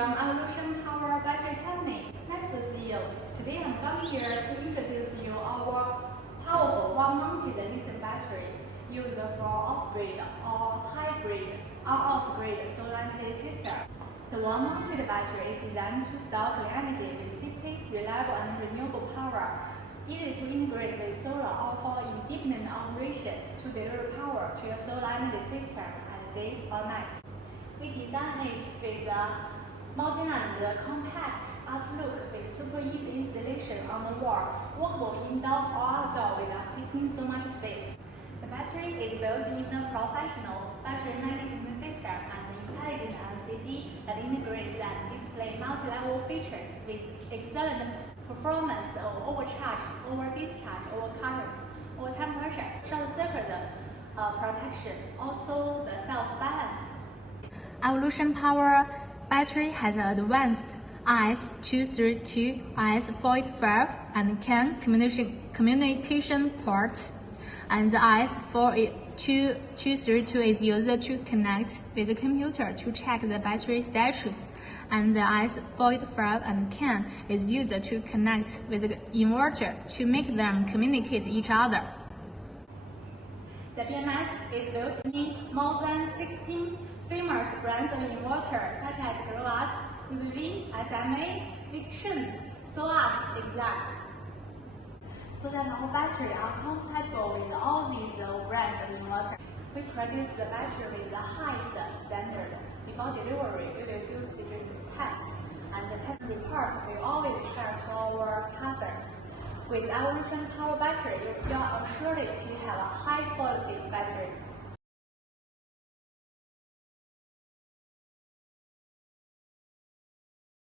from Multifunctional Battery Company. Nice to see you. Today I'm coming here to introduce you our powerful one-mounted lithium battery used for off-grid or hybrid on-off-grid solar energy system. The one-mounted battery is designed to store clean energy with safety, reliable and renewable power, easy to integrate with solar or for independent operation to deliver power to your solar energy system at day or night. We designed it with a modern and compact outlook with super easy installation on the wall, workable indoor or outdoor without taking so much space. The battery is built in a professional battery management system and intelligent LCD that integrates and displays multi-level features with excellent performance of overcharge, over-discharge, over-current, over-temperature, short-circuit protection, also the cells balance. Evolution Power battery has an advanced RS232, RS485 and CAN communication ports, and the RS432 is used to connect with the computer to check the battery status, and the RS485 and CAN is used to connect with the inverter to make them communicate each other. The BMS is built in more than 16 famous brands of inverters such as ROHS, SMA, Viction, Solar, Exact, so that our batteries are compatible with all these brands of inverters. We produce the battery with the highest standard. Before delivery, we will do secret tests, and the test reports we always share to our customers. With Evolution Power battery, you are assured to have a high quality battery.